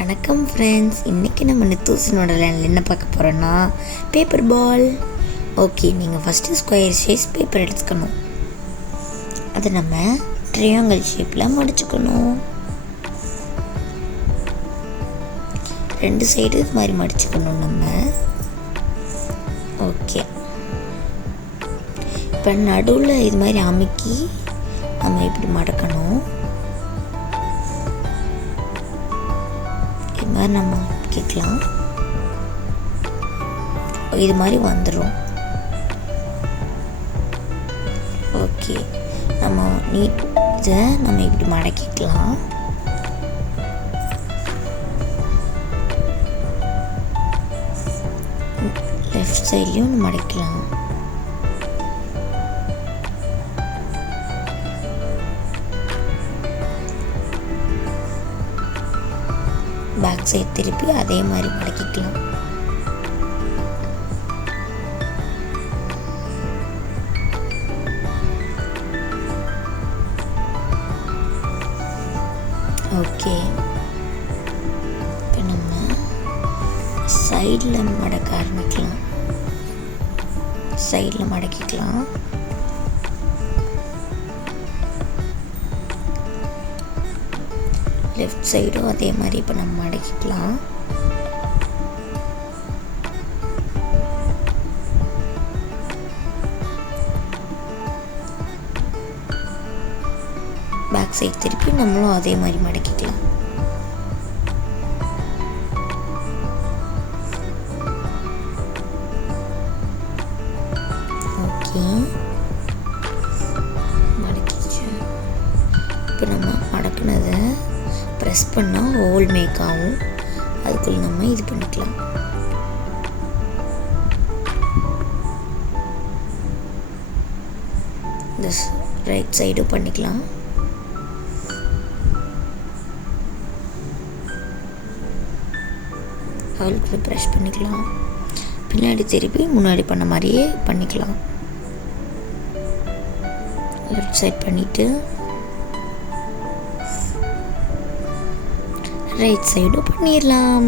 வணக்கம் ஃப்ரெண்ட்ஸ், இன்றைக்கி நம்ம நித்தூசனோட லைனில் என்ன பார்க்க போகிறோன்னா பேப்பர் பால். ஓகே, நீங்கள் ஃபஸ்ட்டு ஸ்கொயர் சைஸ் பேப்பர் எடுத்துக்கணும். அதை நம்ம ட்ரையாங்கிள் ஷேப்பில் மடிச்சுக்கணும். ரெண்டு சைடு இது மாதிரி மடிச்சுக்கணும் நம்ம. ஓகே, இப்போ நடுவில் இது மாதிரி அமுக்கி நம்ம இப்படி மடக்கணும். இது மாதிரி நம்ம கேட்கலாம். இது மாதிரி வந்துடும். ஓகே, நம்ம இதை நம்ம இப்படி மடக்கிக்கலாம். லெஃப்ட் சைட்லேயும் மடக்கலாம். பேக் சைடு திருப்பி அதே மாதிரி மடக்கிக்கலாம். ஓகே, இப்போ நம்ம சைடில் மடக்க ஆரம்பிக்கலாம். சைடில் மடக்கிக்கலாம். லெஃப்ட் சைடும் அதே மாதிரி இப்போ நம்ம மடக்கிக்கலாம். பேக் சைடு திருப்பி நம்மளும் அதே மாதிரி மடக்கிக்கலாம். ஓகே, மடக்கிச்சு. இப்போ நம்ம மடக்குனதை ப்ரெஸ் பண்ணால் ஹோல் மேக் ஆகும். அதுக்குள்ளே நம்ம இது பண்ணிக்கலாம். இந்த ரைட் சைடும் பண்ணிக்கலாம். அவளுக்குள்ளே ப்ரெஷ் பண்ணிக்கலாம். பின்னாடி திருப்பி முன்னாடி பண்ண மாதிரியே பண்ணிக்கலாம். லெஃப்ட் சைட் பண்ணிவிட்டு ரைட் சைடும் பண்ணிடலாம்.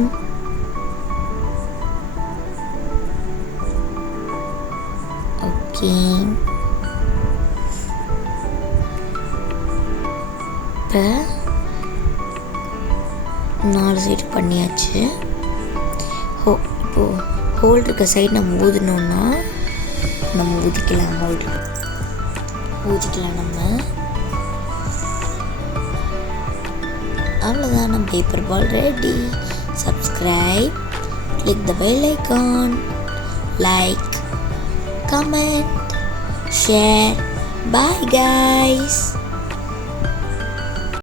ஓகே, இப்போ 4 சைடு பண்ணியாச்சு. இப்போது ஹோல் இருக்க சைடு நம்ம ஊதினோன்னா நம்ம ஊதிக்கலாம். ஊதிக்கலாம் நம்ம. அவ்வளோதான், நம்ம paper ball ready. Subscribe, click the bell icon, like, comment, share. Bye guys.